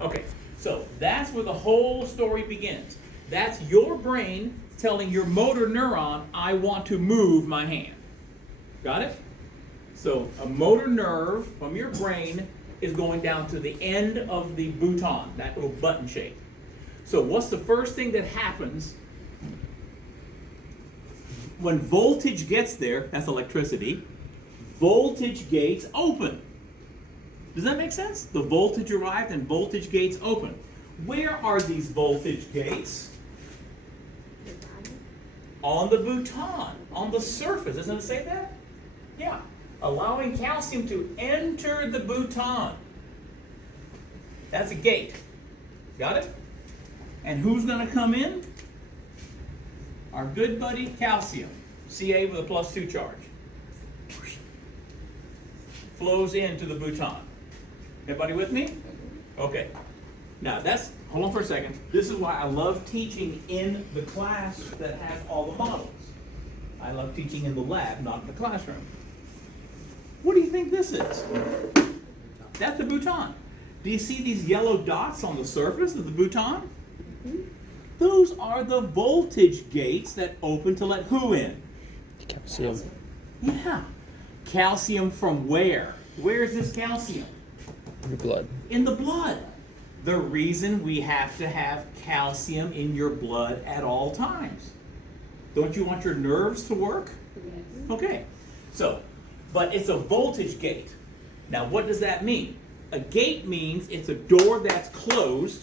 Okay, so that's where the whole story begins. That's your brain telling your motor neuron, I want to move my hand. Got it? So a motor nerve from your brain is going down to the end of the bouton, that little button shape. So what's the first thing that happens when voltage gets there? That's electricity. Voltage gates open. Does that make sense? The voltage arrived and voltage gates open. Where are these voltage gates? On the bouton, on the surface. Doesn't it say that? Yeah. Allowing calcium to enter the bouton. That's a gate. Got it? And who's going to come in? Our good buddy calcium. Ca with a +2 charge. Flows into the bouton. Everybody with me? Okay. Now hold on for a second. This is why I love teaching in the class that has all the models. I love teaching in the lab, not in the classroom. What do you think this is? That's the bouton. Do you see these yellow dots on the surface of the bouton? Those are the voltage gates that open to let who in? Calcium. Yeah. Calcium from where? Where is this calcium? Your blood. In the blood. The reason we have to have calcium in your blood at all times. Don't you want your nerves to work? Yes. Okay. So, but it's a voltage gate. Now, what does that mean? A gate means it's a door that's closed,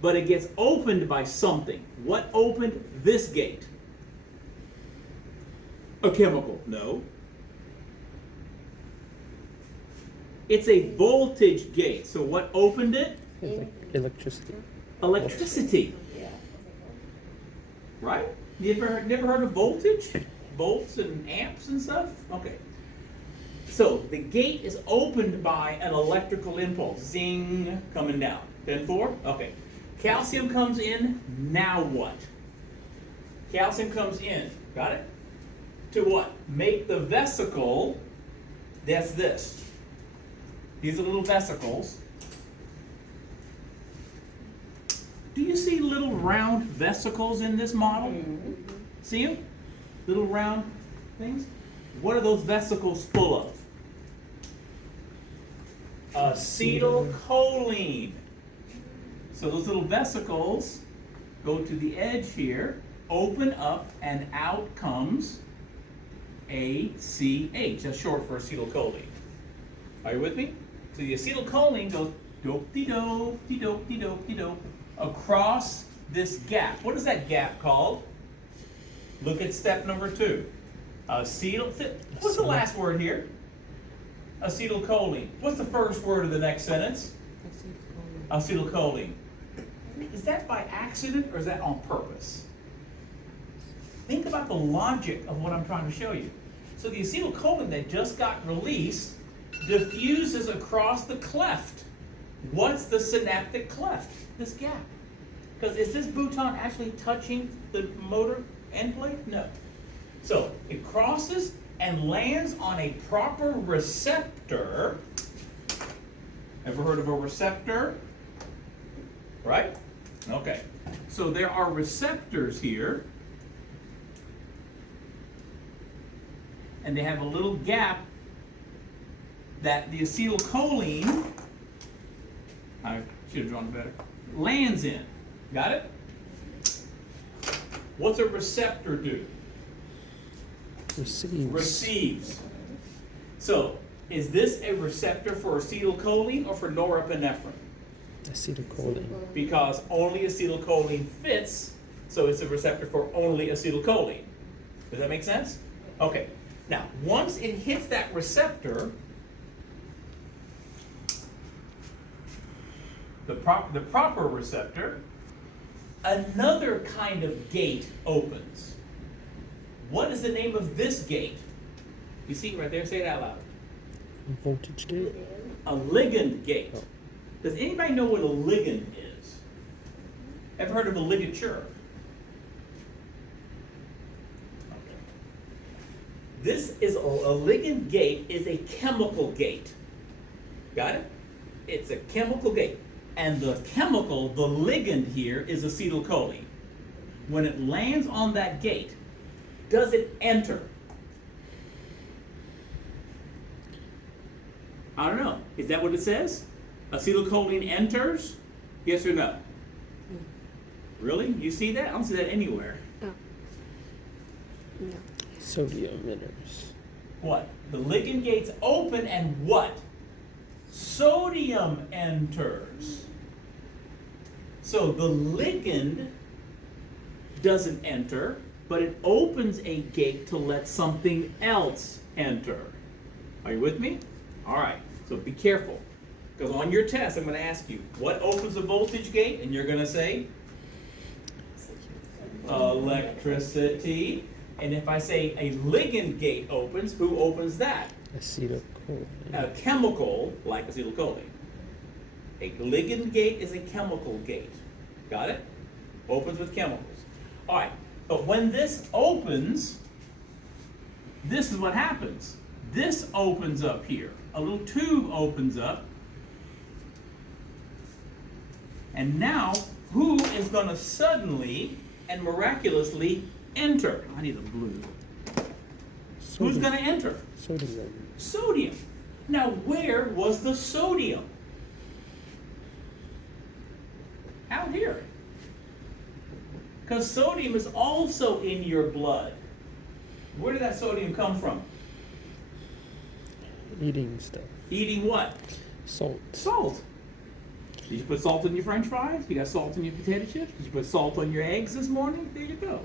but it gets opened by something. What opened this gate? A chemical. No. It's a voltage gate. So what opened it? Electricity. Electricity. Yeah. Right? You never heard of voltage? Volts and amps and stuff? Okay. So the gate is opened by an electrical impulse. Zing, coming down. Pin 4? Okay. Calcium comes in, now what? Calcium comes in, got it? To what? Make the vesicle, that's this. These are little vesicles. Do you see little round vesicles in this model? See them? Little round things? What are those vesicles full of? Acetylcholine. So those little vesicles go to the edge here, open up, and out comes ACH. That's short for acetylcholine. Are you with me? So the acetylcholine goes dope-de-dope, across this gap. What is that gap called? Look at step number 2. What's the last word here? Acetylcholine. What's the first word of the next sentence? Acetylcholine. Is that by accident or is that on purpose? Think about the logic of what I'm trying to show you. So the acetylcholine that just got released diffuses across the cleft. What's the synaptic cleft? This gap. Because is this bouton actually touching the motor end plate? No. So it crosses and lands on a proper receptor. Ever heard of a receptor? Right? Okay. So there are receptors here. And they have a little gap that the acetylcholine, I should have drawn it better, lands in. Got it? What's a receptor do? Receives. So, is this a receptor for acetylcholine or for norepinephrine? Acetylcholine. Because only acetylcholine fits, so it's a receptor for only acetylcholine. Does that make sense? Okay. Now, once it hits that receptor, the proper receptor, another kind of gate opens. What is the name of this gate? You see right there? Say it out loud. Voltage gate. A ligand gate. Oh. Does anybody know what a ligand is? Ever heard of a ligature? Okay. This is a ligand gate is a chemical gate. Got it? It's a chemical gate. And the chemical, the ligand here, is acetylcholine. When it lands on that gate, does it enter? I don't know. Is that what it says? Acetylcholine enters? Yes or no? Really? You see that? I don't see that anywhere. No. No. Sodium enters. What? The ligand gates open and what? Sodium enters. So the ligand doesn't enter, but it opens a gate to let something else enter. Are you with me? All right, so be careful. Because on your test, I'm going to ask you, what opens a voltage gate? And you're going to say? Electricity. And if I say a ligand gate opens, who opens that? Acetylcholine. A chemical like acetylcholine. A ligand gate is a chemical gate. Got it? Opens with chemicals. All right, but when this opens, this is what happens. This opens up here. A little tube opens up. And now, who is going to suddenly and miraculously enter? I need a blue. Who's going to enter? Sodium. Sodium. Now, where was the sodium? Out here. Because sodium is also in your blood. Where did that sodium come from? Eating stuff. Eating what? Salt. Salt. Did you put salt in your French fries? You got salt in your potato chips? Did you put salt on your eggs this morning? There you go.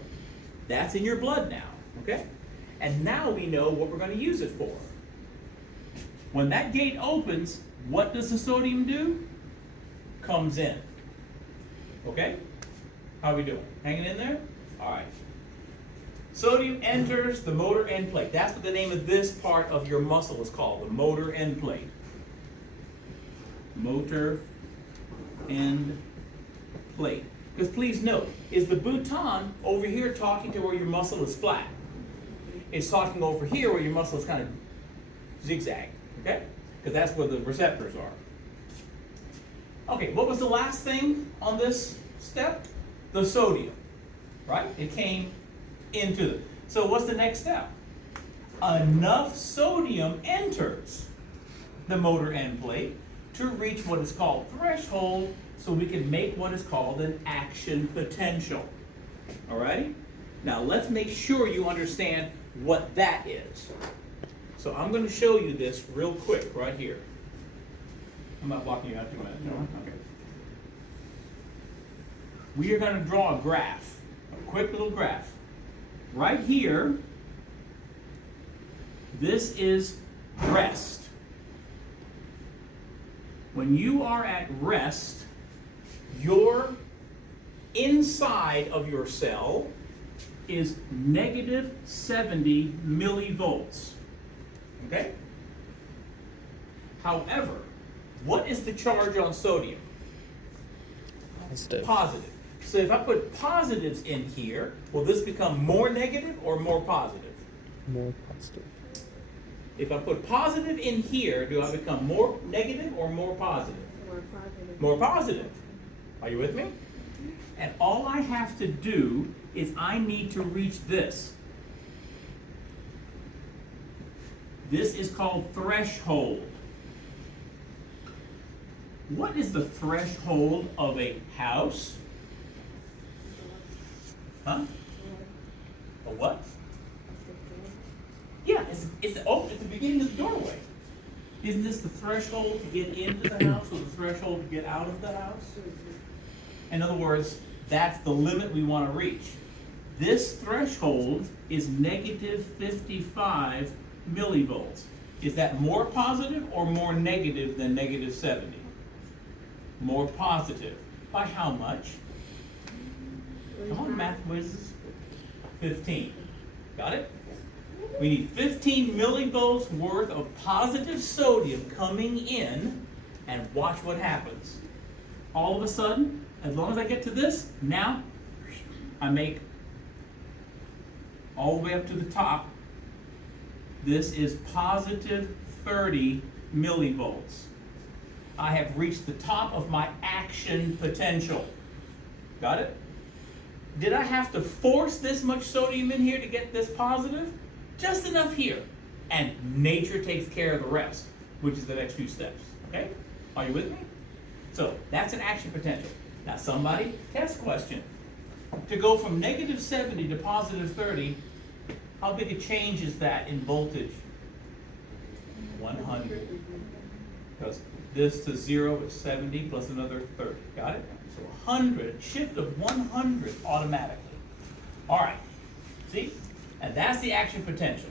That's in your blood now, okay? And now we know what we're going to use it for. When that gate opens, what does the sodium do? Comes in. Okay? How are we doing? Hanging in there? All right. Sodium enters the motor end plate. That's what the name of this part of your muscle is called, the motor end plate. Motor end plate. Because please note, is the bouton over here talking to where your muscle is flat? It's talking over here where your muscle is kind of zigzag, okay? Because that's where the receptors are. Okay, what was the last thing on this step? The sodium, right? It came into it. So what's the next step? Enough sodium enters the motor end plate to reach what is called threshold, so we can make what is called an action potential. All right? Now let's make sure you understand what that is. So I'm going to show you this real quick right here. I'm not blocking you out too much. No? Okay. We are going to draw a graph, a quick little graph. Right here, this is rest. When you are at rest, your inside of your cell is negative 70 millivolts. Okay? However, what is the charge on sodium? Positive. Positive. So if I put positives in here, will this become more negative or more positive? More positive. If I put positive in here, do I become more negative or more positive? More positive. More positive. Are you with me? And all I have to do is I need to reach this. This is called threshold. What is the threshold of a house? Huh? A what? Yeah, it's the beginning of the doorway. Isn't this the threshold to get into the house or the threshold to get out of the house? In other words, that's the limit we want to reach. This threshold is negative 55 millivolts. Is that more positive or more negative than negative 70? More positive. By how much? Come on, math whizzes. 15. Got it? We need 15 millivolts worth of positive sodium coming in, and watch what happens. All of a sudden, as long as I get to this, now I make all the way up to the top. This is positive 30 millivolts. I have reached the top of my action potential. Got it? Did I have to force this much sodium in here to get this positive? Just enough here. And nature takes care of the rest, which is the next few steps. Okay? Are you with me? So that's an action potential. Now somebody, test question. To go from negative 70 to positive 30, how big a change is that in voltage? 100. Because this to 0 is 70 plus another 30. Got it? So 100, shift of 100 automatically. All right. See? And that's the action potential.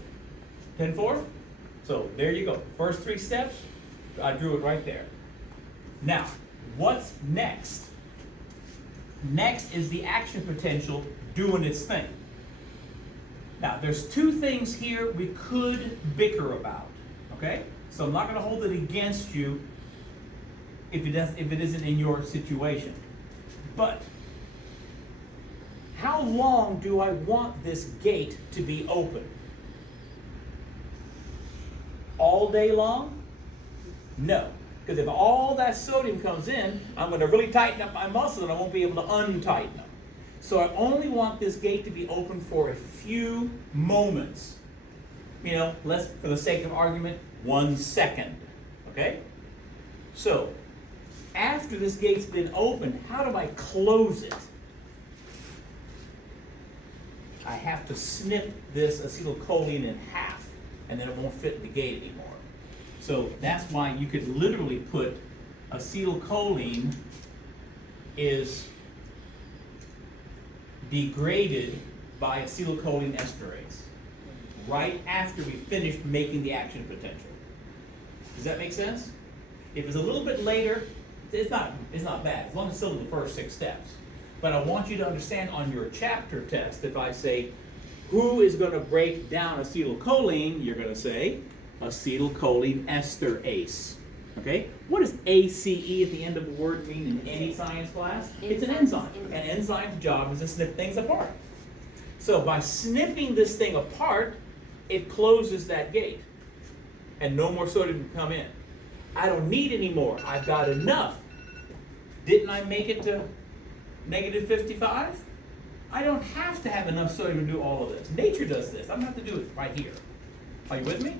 10-4? So there you go. First 3 steps, I drew it right there. Now, what's next? Next is the action potential doing its thing. Now, there's 2 things here we could bicker about, okay? So I'm not going to hold it against you if it isn't in your situation. But how long do I want this gate to be open? All day long? No. Because if all that sodium comes in, I'm going to really tighten up my muscle and I won't be able to untighten them. So I only want this gate to be open for a few moments. You know, let's, for the sake of argument, 1 second. Okay? So, after this gate's been opened, how do I close it? I have to snip this acetylcholine in half, and then it won't fit in the gate anymore. So that's why you could literally put acetylcholine is degraded by acetylcholine esterase right after we finished making the action potential. Does that make sense? If it's a little bit later, it's not bad, as long as it's still in the first 6 steps. But I want you to understand on your chapter test, if I say, who is going to break down acetylcholine, you're going to say, acetylcholine esterase. Okay? What does ACE at the end of a word mean in any science class? It's an enzyme. An enzyme's job is to snip things apart. So by snipping this thing apart, it closes that gate. And no more sodium can come in. I don't need any more. I've got enough. Didn't I make it to negative 55? I don't have to have enough sodium to do all of this. Nature does this. I don't have to do it right here. Are you with me?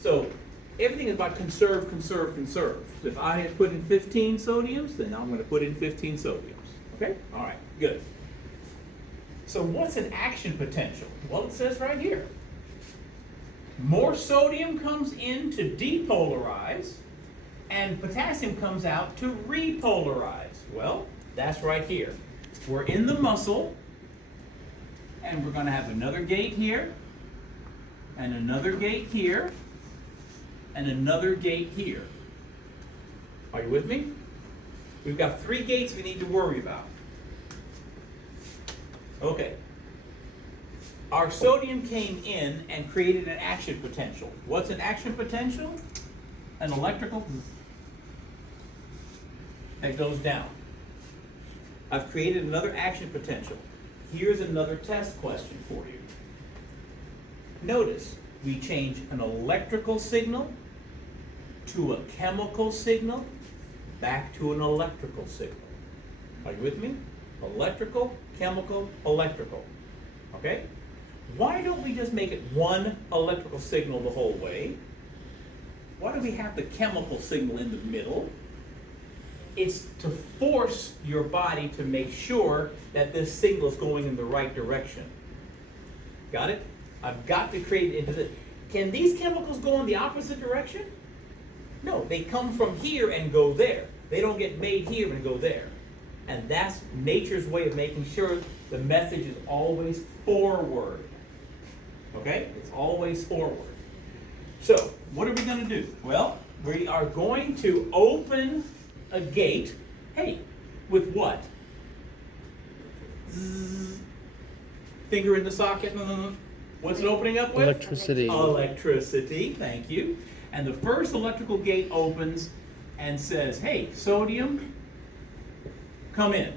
So everything is about conserve, conserve, conserve. So if I had put in 15 sodiums, then I'm going to put in 15 sodiums. Okay? All right, good. So what's an action potential? Well, it says right here. More sodium comes in to depolarize, and potassium comes out to repolarize. Well, that's right here. We're in the muscle, and we're going to have another gate here, and another gate here, and another gate here. Are you with me? We've got 3 gates we need to worry about. Okay. Our sodium came in and created an action potential. What's an action potential? An electrical that goes down. I've created another action potential. Here's another test question for you. Notice, we change an electrical signal to a chemical signal back to an electrical signal. Are you with me? Electrical, chemical, electrical. Okay? Why don't we just make it one electrical signal the whole way? Why do we have the chemical signal in the middle? It's to force your body to make sure that this signal is going in the right direction. Got it? I've got to create it into the... Can these chemicals go in the opposite direction? No, they come from here and go there. They don't get made here and go there. And that's nature's way of making sure the message is always forward. Okay? It's always forward. So, what are we going to do? Well, we are going to open a gate. Hey, with what? Zzz. Finger in the socket. What's it opening up with? Electricity. Electricity, thank you. And the first electrical gate opens and says, hey, sodium, come in.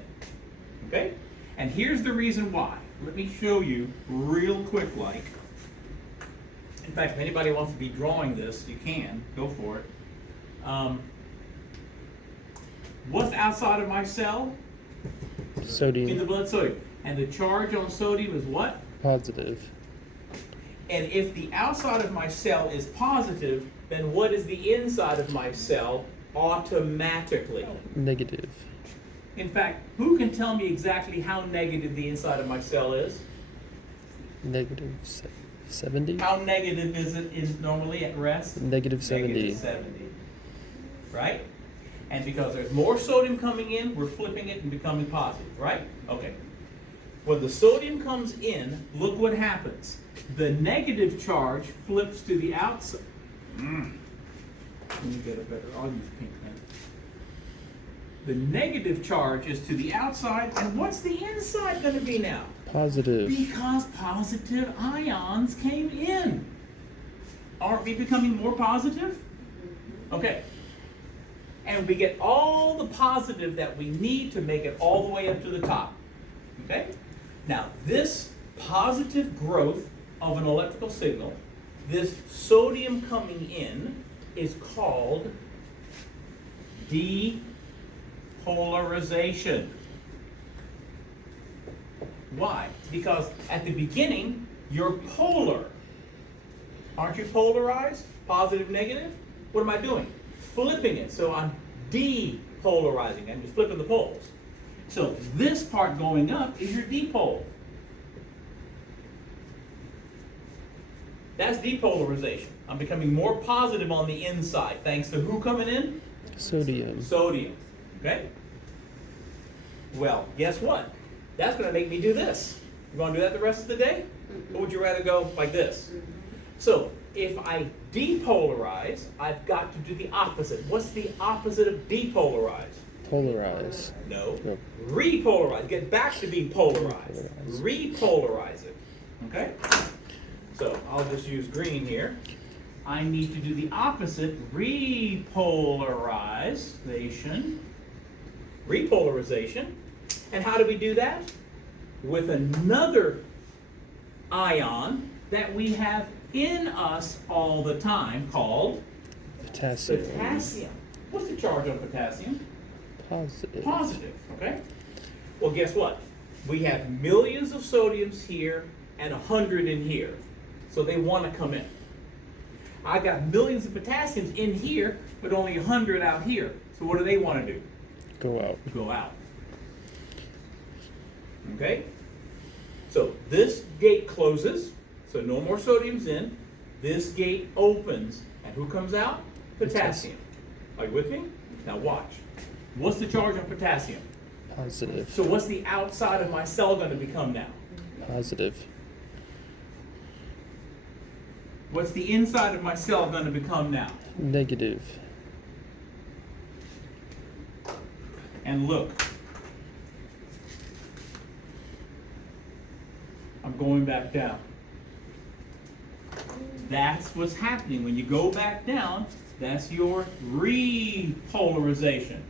Okay? And here's the reason why. Let me show you real quick like. In fact, if anybody wants to be drawing this, you can. Go for it. What's outside of my cell? In the Sodium. blood, sodium. And the charge on sodium is what? Positive. And if the outside of my cell is positive, then what is the inside of my cell automatically? Negative. In fact, who can tell me exactly how negative the inside of my cell is? Negative 70. How negative is it normally at rest? Negative 70. Negative 70. Right? And because there's more sodium coming in, we're flipping it and becoming positive, right? Okay. When the sodium comes in, look what happens. The negative charge flips to the outside. Let me get a better, I'll use pink pen. The negative charge is to the outside, and what's the inside going to be now? Positive. Because positive ions came in. Aren't we becoming more positive? Okay. And we get all the positive that we need to make it all the way up to the top. Okay? Now, this positive growth of an electrical signal, this sodium coming in, is called depolarization. Why? Because at the beginning, you're polar. Aren't you polarized? Positive, negative? What am I doing? Flipping it. So I'm depolarizing. I'm just flipping the poles. So this part going up is your dipole. That's depolarization. I'm becoming more positive on the inside. Thanks to who coming in? Sodium. Sodium. Okay? Well, guess what? That's going to make me do this. You want to do that the rest of the day? Or would you rather go like this? So, if I depolarize, I've got to do the opposite. What's the opposite of depolarize? Polarize. No. Nope. Repolarize. Get back to being polarized. Repolarize it. Okay? So, I'll just use green here. I need to do the opposite. Repolarization. Repolarization. And how do we do that? With another ion that we have in us all the time called Potassium. potassium. What's the charge on potassium? Positive. Positive, okay? Well, guess what? We have millions of sodiums here and 100 in here. So they want to come in. I got millions of potassiums in here, but only 100 out here. So what do they want to do? Go out. Go out. Okay? So this gate closes, so no more sodium's in. This gate opens, and who comes out? Potassium. Are you with me? Now watch. What's the charge on potassium? Positive. So what's the outside of my cell going to become now? Positive. What's the inside of my cell going to become now? Negative. And look. I'm going back down. That's what's happening. When you go back down, that's your repolarization.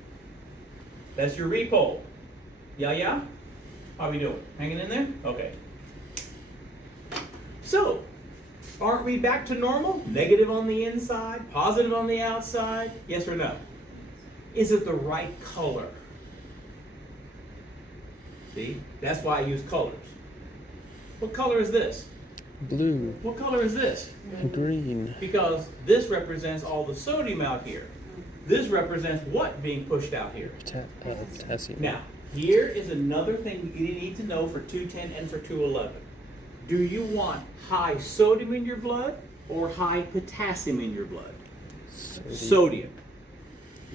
That's your repole. Yeah? How we doing? Hanging in there? Okay. So, aren't we back to normal? Negative on the inside, positive on the outside? Yes or no? Is it the right color? See? That's why I use colors. What color is this? Blue. What color is this? Green. Because this represents all the sodium out here. This represents what being pushed out here? Potassium. Now, here is another thing you need to know for 210 and for 211. Do you want high sodium in your blood or high potassium in your blood? Sodium.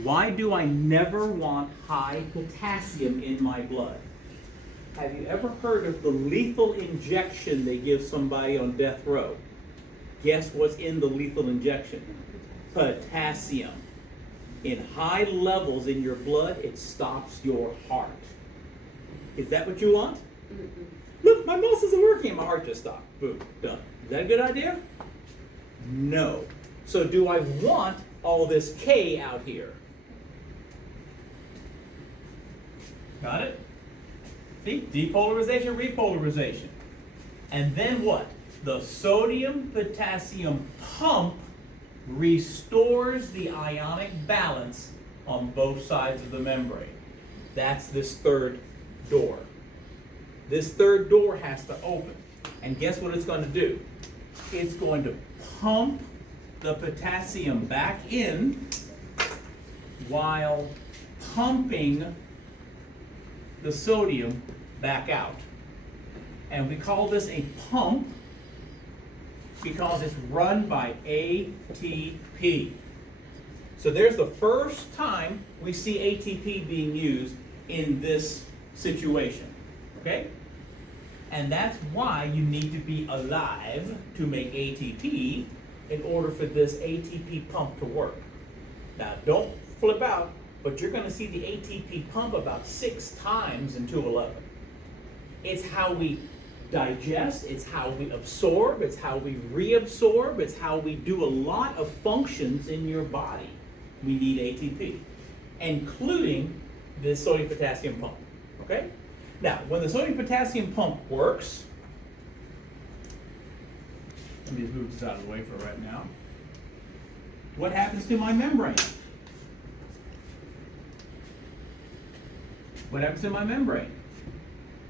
Why do I never want high potassium in my blood? Have you ever heard of the lethal injection they give somebody on death row? Guess what's in the lethal injection? Potassium. In high levels in your blood, it stops your heart. Is that what you want? Look, my muscles are working and my heart just stopped. Boom, done. Is that a good idea? No. So do I want all this K out here? Got it? See? Depolarization, repolarization. And then what? The sodium-potassium pump restores the ionic balance on both sides of the membrane. That's this third door. This third door has to open. And guess what it's going to do? It's going to pump the potassium back in while pumping the sodium back out. And we call this a pump because it's run by ATP. So there's the first time we see ATP being used in this situation, okay? And that's why you need to be alive to make ATP in order for this ATP pump to work. Now don't flip out, but you're gonna see the ATP pump about 6 times in 211. It's how we digest, it's how we absorb, it's how we reabsorb, it's how we do a lot of functions in your body. We need ATP, including the sodium potassium pump, okay? Now, when the sodium potassium pump works, let me just move this out of the way for right now. What happens to my membrane? What happens to my membrane?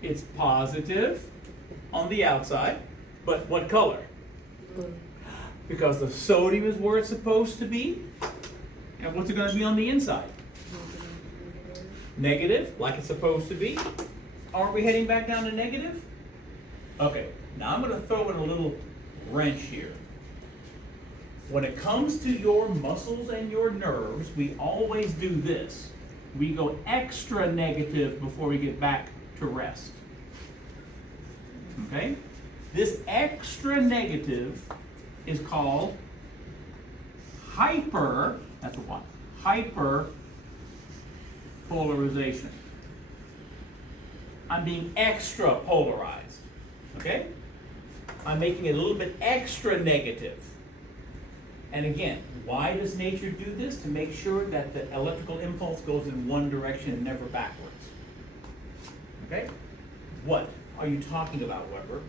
It's positive on the outside, but what color? Because the sodium is where it's supposed to be. And what's it going to be on the inside? Negative, like it's supposed to be. Aren't we heading back down to negative? Okay, now I'm going to throw in a little wrench here. When it comes to your muscles and your nerves, we always do this. We go extra negative before we get back to rest. Okay? This extra negative is called that's the one, hyperpolarization. I'm being extra polarized, okay? I'm making it a little bit extra negative. And again, why does nature do this? To make sure that the electrical impulse goes in one direction and never backwards. Okay? What are you talking about, Weber?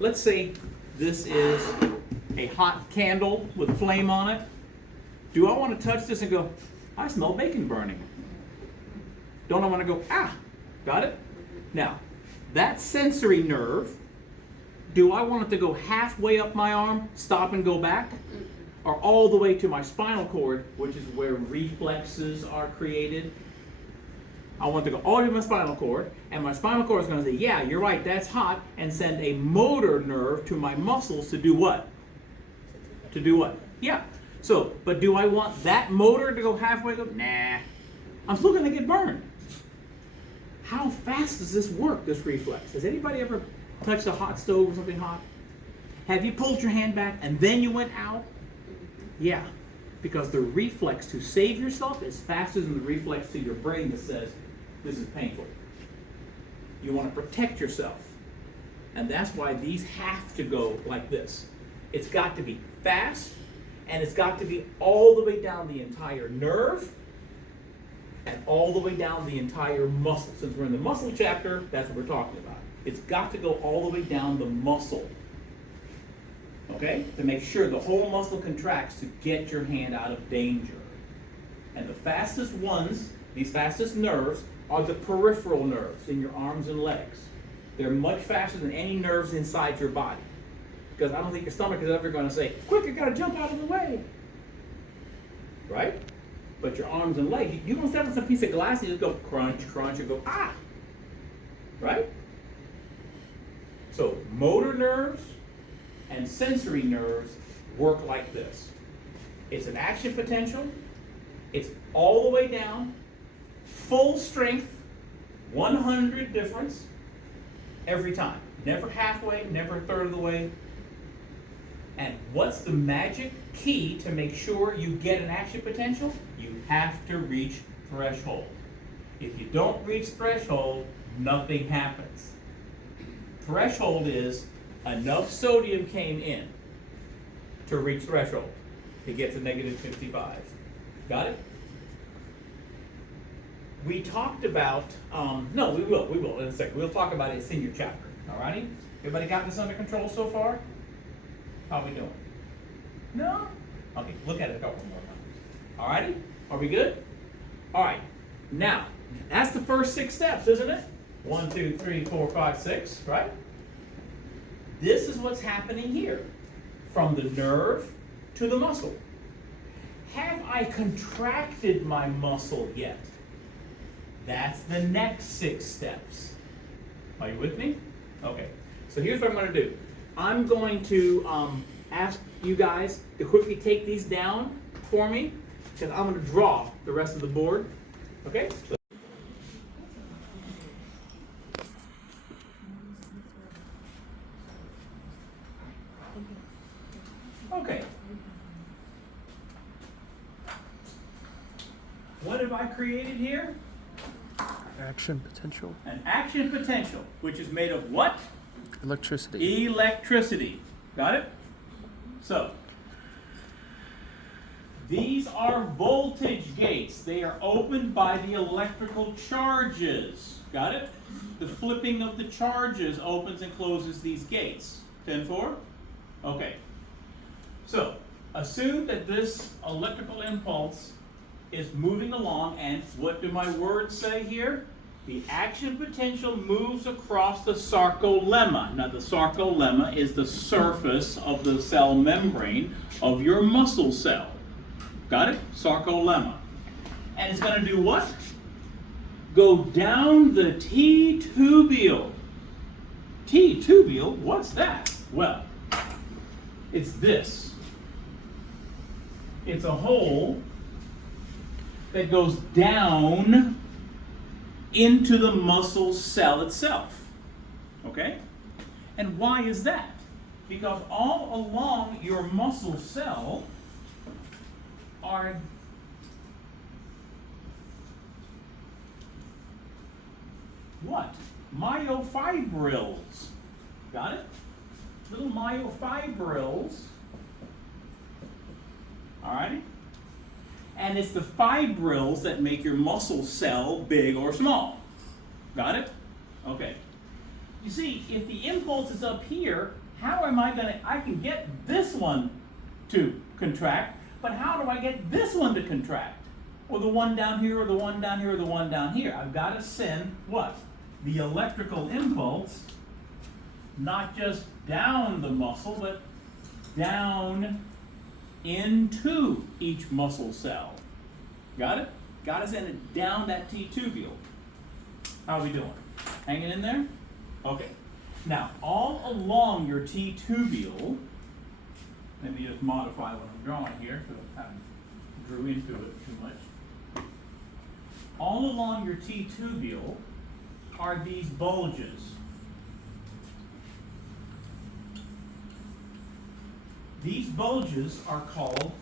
Let's say this is a hot candle with a flame on it. Do I want to touch this and go, I smell bacon burning? Don't I want to go, ah, got it? Now, that sensory nerve, do I want it to go halfway up my arm, stop and go back? Or all the way to my spinal cord, which is where reflexes are created? I want to go all the way to my spinal cord, and my spinal cord is going to say, yeah, you're right, that's hot, and send a motor nerve to my muscles to do what? To do what? Yeah. So, but do I want that motor to go halfway? Nah. I'm still going to get burned. How fast does this work, this reflex? Has anybody ever touched a hot stove or something hot? Have you pulled your hand back and then you went out? Yeah. Because the reflex to save yourself is faster than the reflex to your brain that says, this is painful. You want to protect yourself. And that's why these have to go like this. It's got to be fast, and it's got to be all the way down the entire nerve, and all the way down the entire muscle. Since we're in the muscle chapter, that's what we're talking about. It's got to go all the way down the muscle. Okay? To make sure the whole muscle contracts to get your hand out of danger. And the fastest ones, these fastest nerves, are the peripheral nerves in your arms and legs. They're much faster than any nerves inside your body. Because I don't think your stomach is ever going to say, quick, I got to jump out of the way. Right? But your arms and legs, you don't step on some piece of glass and you just go crunch, crunch, and go, ah! Right? So motor nerves and sensory nerves work like this. It's an action potential. It's all the way down, full strength, 100 difference every time. Never halfway, never a third of the way. And what's the magic key to make sure you get an action potential? You have to reach threshold. If you don't reach threshold, nothing happens. Threshold is enough sodium came in to reach threshold to get to negative 55. Got it? We talked about, no, we will in a second. We'll talk about it in your chapter. Alrighty? Everybody got this under control so far? How are we doing? No? Okay, look at it a couple more times. Alrighty? Are we good? All right. Now, that's the first 6 steps, isn't it? 1, 2, 3, 4, 5, 6, right? This is what's happening here, from the nerve to the muscle. Have I contracted my muscle yet? That's the next 6 steps. Are you with me? Okay. So here's what I'm going to do. I'm going to ask you guys to quickly take these down for me, because I'm going to draw the rest of the board. Okay? Okay. What have I created here? Action potential. An action potential, which is made of what? Electricity. Electricity. Got it? So, these are voltage gates. They are opened by the electrical charges. Got it? The flipping of the charges opens and closes these gates. 10-4? Okay. So, assume that this electrical impulse is moving along, and what do my words say here? The action potential moves across the sarcolemma. Now, the sarcolemma is the surface of the cell membrane of your muscle cell. Got it? Sarcolemma. And it's going to do what? Go down the T-tubule. T-tubule? What's that? Well, it's this. It's a hole that goes down into the muscle cell itself. Okay? And why is that? Because all along your muscle cell are what? Myofibrils. Got it? Little myofibrils. Alrighty? And it's the fibrils that make your muscle cell big or small. Got it? Okay. You see, if the impulse is up here, how am I I can get this one to contract, but how do I get this one to contract? Or the one down here, or the one down here, or the one down here? I've got to send what? The electrical impulse, not just down the muscle, but down into each muscle cell. Got it? Got to send it down that T-tubule. How are we doing? Hanging in there? Okay. Now, all along your T-tubule, let me just modify what I'm drawing here, so I kind of drew into it too much. All along your T-tubule are these bulges. These bulges are called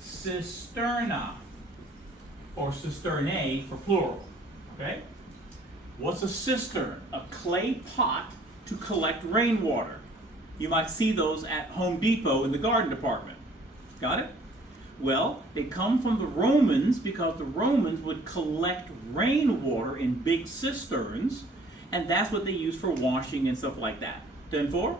cisterna, or cisternae for plural. Okay? What's a cistern? A clay pot to collect rainwater. You might see those at Home Depot in the garden department. Got it? Well, they come from the Romans because the Romans would collect rainwater in big cisterns, and that's what they use for washing and stuff like that. 10-4?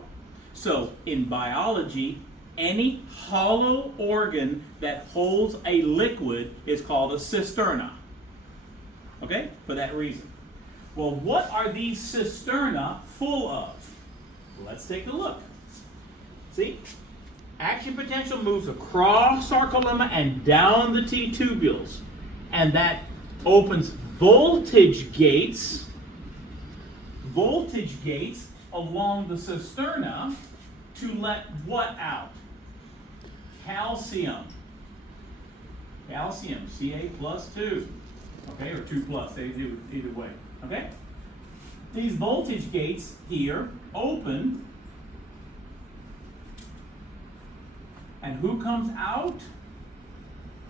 So, in biology, any hollow organ that holds a liquid is called a cisterna. Okay? For that reason. Well, what are these cisterna full of? Let's take a look. See? Action potential moves across sarcolemma and down the T-tubules. And that opens voltage gates along the cisterna to let what out? Calcium. Calcium, Ca+2. Okay, or 2+, they do either way. Okay? These voltage gates here open, and who comes out?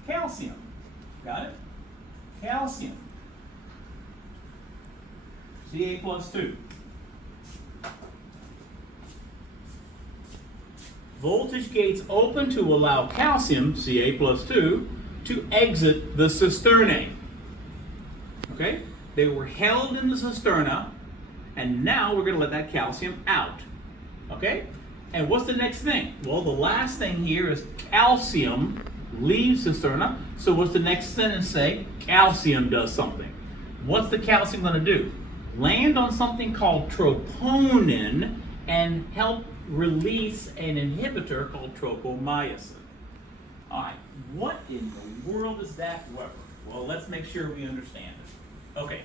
Calcium. Got it? Calcium. Ca+2. Voltage gates open to allow calcium, Ca+2, to exit the cisternae. Okay? They were held in the cisterna, and now we're going to let that calcium out. Okay? And what's the next thing? Well, the last thing here is calcium leaves cisterna. So what's the next sentence say? Calcium does something. What's the calcium going to do? Land on something called troponin and help release an inhibitor called tropomyosin. All right, what in the world is that, Weber? Well, let's make sure we understand it. Okay,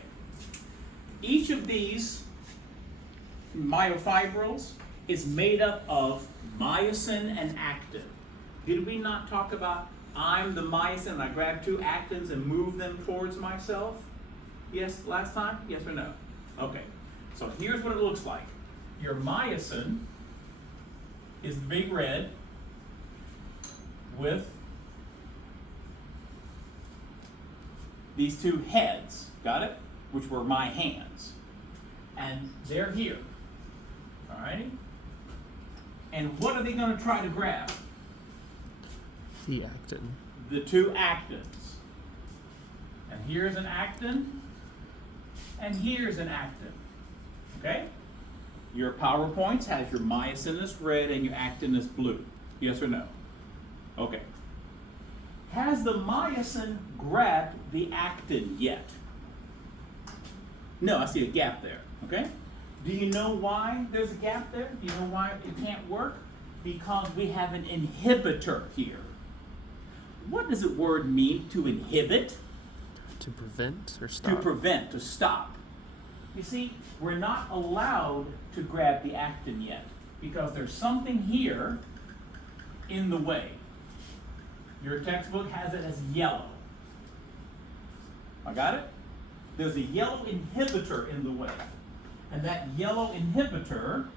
each of these myofibrils is made up of myosin and actin. Did we not talk about I'm the myosin and I grab two actins and move them towards myself? Yes, last time? Yes or no? Okay, so here's what it looks like. Your myosin is the big red with these two heads, got it? Which were my hands. And they're here, all right? And what are they going to try to grab? The actin. The two actins. And here's an actin, and here's an actin, okay? Your PowerPoints has your myosin is red and your actin is blue. Yes or no? Okay. Has the myosin grabbed the actin yet? No, I see a gap there, okay? Do you know why there's a gap there? Do you know why it can't work? Because we have an inhibitor here. What does the word mean, to inhibit? To prevent or stop? To prevent, to stop. You see, we're not allowed to grab the actin yet because there's something here in the way. Your textbook has it as yellow. I got it? There's a yellow inhibitor in the way. And that yellow inhibitor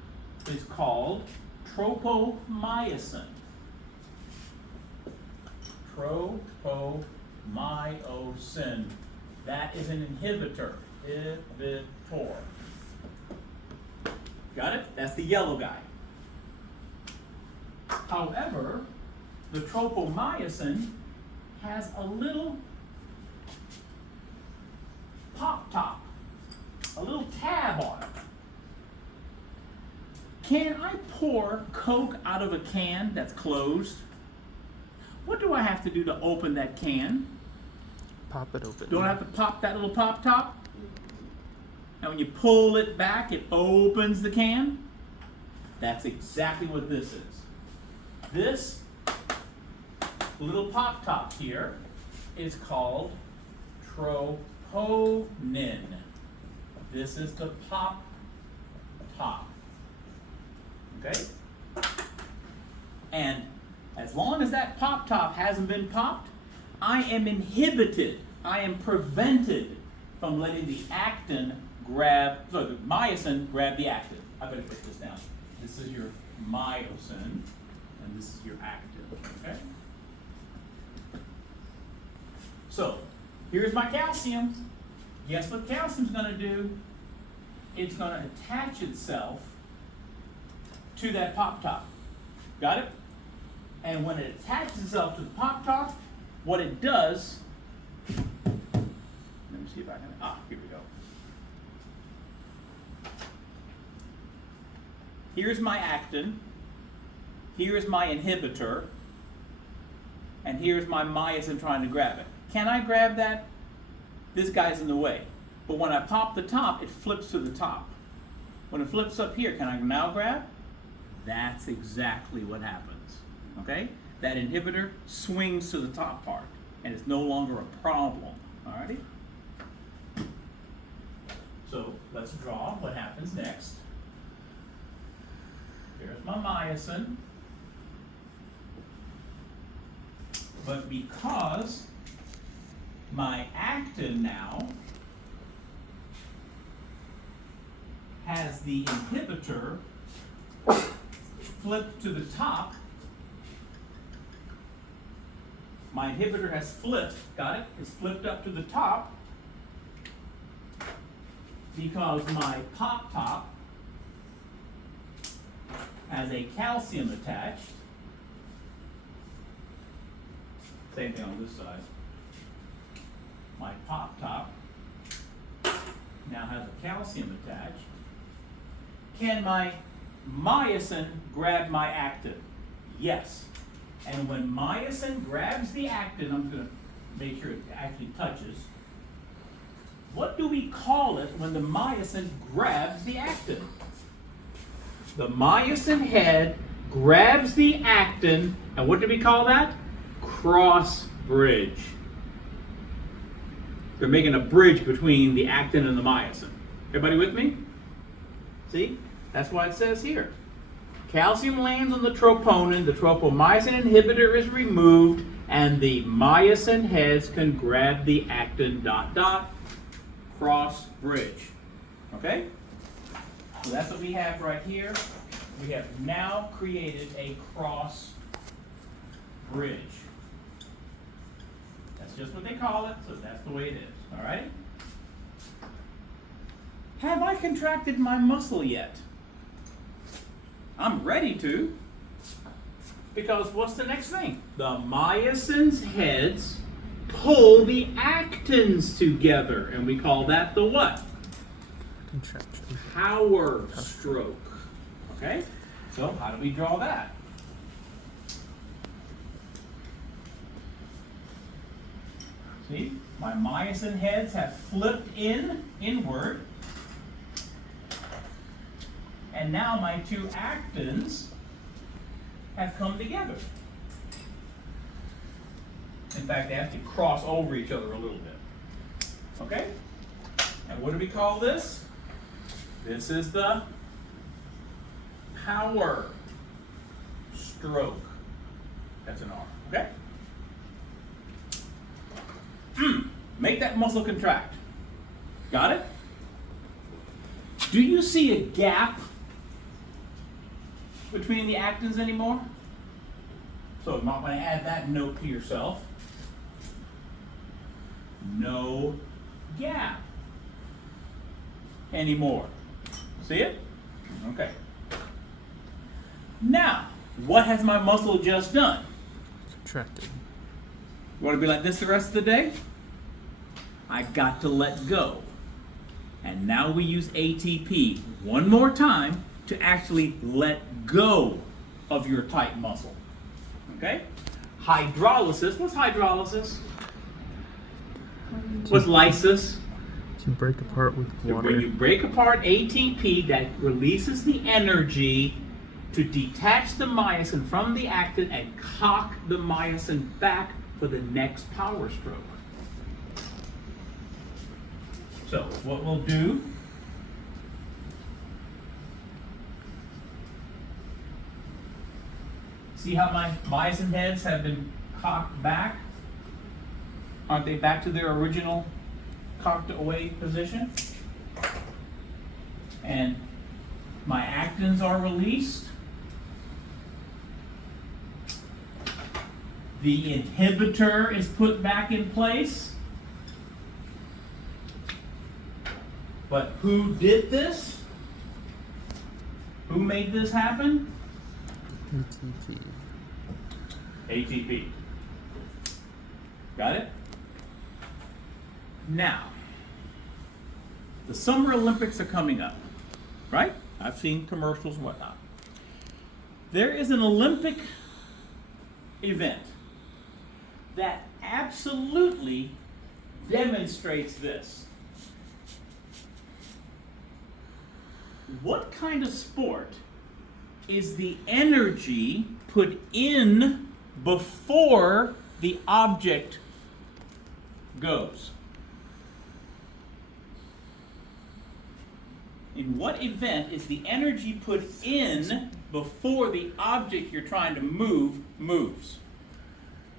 is called tropomyosin. Tropomyosin. That is an inhibitor. Inhibitor. Got it? That's the yellow guy. However, the tropomyosin has a little pop top, a little tab on it. Can I pour Coke out of a can that's closed? What do I have to do to open that can? Pop it open. Don't I have to pop that little pop top? And when you pull it back, it opens the can? That's exactly what this is. This little pop top here is called troponin. This is the pop top. Okay? And as long as that pop top hasn't been popped, I am inhibited. I am prevented from letting the actin grab, so the myosin grab the actin. I better put this down. This is your myosin, and this is your actin. Okay? So, here's my calcium. Guess what calcium's going to do? It's going to attach itself to that pop top. Got it? And when it attaches itself to the pop top, what it does, let me see if I can, here we go. Here's my actin, here's my inhibitor, and here's my myosin trying to grab it. Can I grab that? This guy's in the way. But when I pop the top, it flips to the top. When it flips up here, can I now grab? That's exactly what happens. Okay? That inhibitor swings to the top part, and it's no longer a problem. Alrighty? So let's draw what happens next. Here's my myosin. But because my actin now has the inhibitor flipped to the top, my inhibitor has flipped, got it? It's flipped up to the top because my pop top has a calcium attached. Same thing on this side. My pop top now has a calcium attached. Can my myosin grab my actin? Yes. And when myosin grabs the actin, I'm going to make sure it actually touches. What do we call it when the myosin grabs the actin? The myosin head grabs the actin, and what do we call that? Cross bridge. They're making a bridge between the actin and the myosin. Everybody with me? See? That's why it says here. Calcium lands on the troponin, the tropomyosin inhibitor is removed, and the myosin heads can grab the actin ... cross bridge. Okay? So that's what we have right here. We have now created a cross bridge. That's just what they call it, so that's the way it is. All right? Have I contracted my muscle yet? I'm ready to. Because what's the next thing? The myosin's heads pull the actins together, and we call that the what? Contraction. Power stroke. Okay? So how do we draw that? See? My myosin heads have flipped inward. And now my two actins have come together. In fact, they have to cross over each other a little bit. Okay? And what do we call this? This is the power stroke. That's an R. Okay? Make that muscle contract. Got it? Do you see a gap between the actins anymore? So you might want to add that note to yourself. No gap anymore. See it? Okay. Now, what has my muscle just done? Contracted. You want to be like this the rest of the day? I got to let go. And now we use ATP one more time to actually let go of your tight muscle. Okay? Hydrolysis. What's hydrolysis? What's lysis? To break apart with water. When you break apart ATP, that releases the energy to detach the myosin from the actin and cock the myosin back for the next power stroke. So what we'll do, see how my myosin heads have been cocked back? Aren't they back to their original cocked away position? And my actins are released. The inhibitor is put back in place. But who did this? Who made this happen? ATP. ATP. Got it? Now, the Summer Olympics are coming up, right? I've seen commercials and whatnot. There is an Olympic event that absolutely demonstrates this. What kind of sport is the energy put in before the object goes? In what event is the energy put in before the object you're trying to move moves?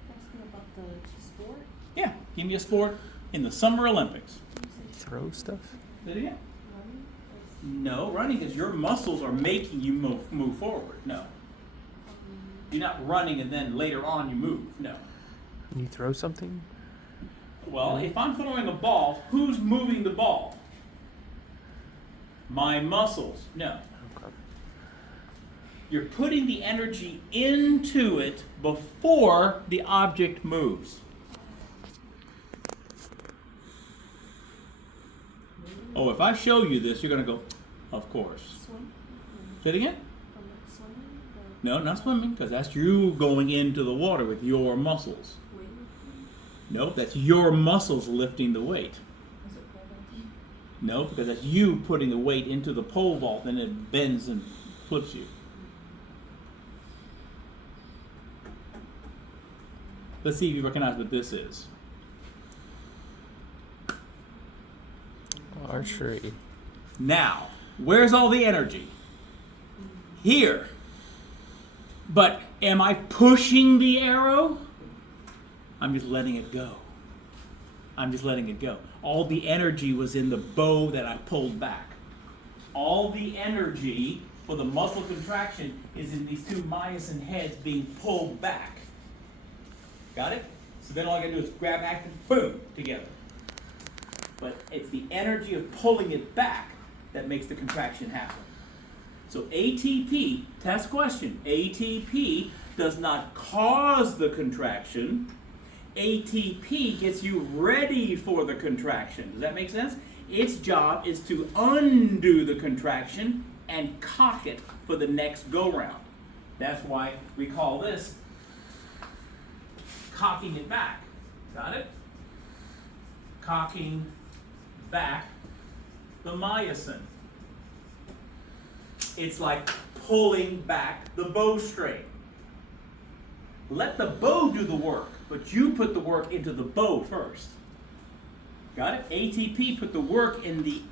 Asking about the sport? Yeah, give me a sport in the Summer Olympics. Throw stuff? Say it again. Running? No, running is your muscles are making you move forward. No. You're not running and then later on you move. No. You throw something? Well, if I'm throwing a ball, who's moving the ball? My muscles. No. Okay. You're putting the energy into it before the object moves. Oh, if I show you this, you're going to go, of course. Swim? Say it again? From swimming? No, not swimming, because that's you going into the water with your muscles. Weightlifting? Nope, that's your muscles lifting the weight. Is it pole vaulting? No, because that's you putting the weight into the pole vault and it bends and flips you. Let's see if you recognize what this is. Archery. Now, where's all the energy? Here. But am I pushing the arrow? I'm just letting it go. I'm just letting it go. All the energy was in the bow that I pulled back. All the energy for the muscle contraction is in these two myosin heads being pulled back. Got it? So then all I gotta do is grab actin, boom, together. But it's the energy of pulling it back that makes the contraction happen. So ATP, test question, ATP does not cause the contraction. ATP gets you ready for the contraction. Does that make sense? Its job is to undo the contraction and cock it for the next go-round. That's why we call this cocking it back. Got it? Cocking back the myosin. It's like pulling back the bowstring. Let the bow do the work, but you put the work into the bow first. Got it? ATP put the work in the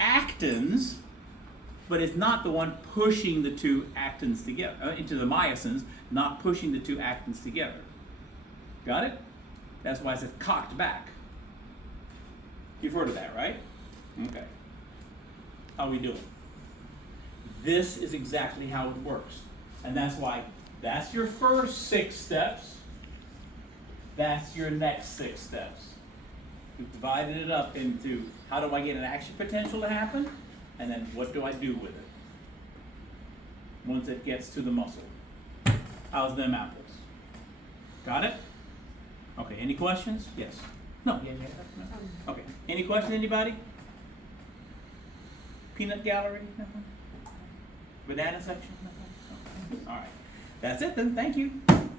actins, but it's not the one pushing the two actins together, into the myosins, not pushing the two actins together. Got it? That's why it says cocked back. You've heard of that, right? Okay. How are we doing? This is exactly how it works. And that's why that's your first 6 steps. That's your next 6 steps. We've divided it up into how do I get an action potential to happen, and then what do I do with it once it gets to the muscle. How's them apples? Got it? Okay, any questions? Yes. No, yeah. No. Okay. Any questions, anybody? Peanut gallery? Nothing? Banana section? Nothing? Okay. All right. That's it then. Thank you.